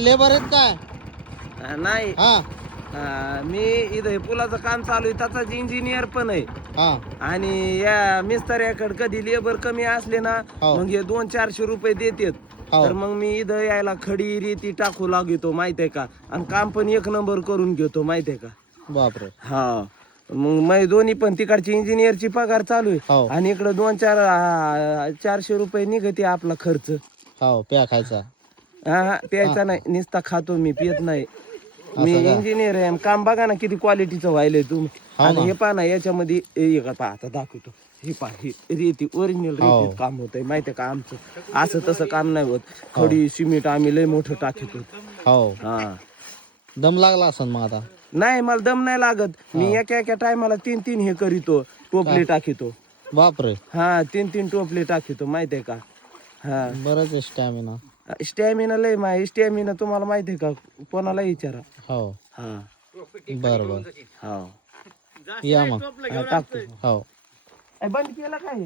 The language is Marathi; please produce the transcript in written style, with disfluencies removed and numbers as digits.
लेबर आहेत काय? नाही. हा मी इथं पुलाचं काम चालू आहे, त्याचाच इंजिनियर पण आहे. हा आणि या मिस्त्र्याकडे कधी लेबर कमी असले ना, हो. मग हे 200-400 रुपये देतात. हो. तर मग मी इथं यायला खडी रेती टाकू लागतो माहितीये का, आणि काम पण एक नंबर करून घेतो माहितीये का. बापरे. हा, मग मी दोन्ही पण तिकडची इंजिनियरची पगार चालू आहे, हो आणि इकडं 200-400 रुपये निघते आपला खर्च. हो प्या खायचा. हा, प्यायचा नाही, नुसता खातो मी, पित नाही. मी असं का? इंजिनियर आहे, आणि काम बघा ना किती क्वालिटीचं व्हायलंय तुम्ही. हो आता ना. हे पहा ना, याच्यामध्ये आता दाखवतो. हे पहा, हे रेती ओरिजिनल हो. रेतीत काम होतंय माहितीये का आमचं. असं तसं काम नाही होत. खडी सिमेंट आम्ही लय मोठं टाकीत होतो. हो हा, दम लागला असन मग आता. नाही मला दम नाही लागत. मी एका एका टायमाला 3-3 हे करीतो, टोपले टाकीतो. बापरे. हा, 3-3 टोपले टाकीतो माहितीये का. हा, बरंच स्टॅमिना. स्टॅमिना लय स्टॅमिना तुम्हाला माहितीये का, कोणाला विचारा. हो हा, बर बर. हा, या मग. टाकतो. हो बंद केलं काय?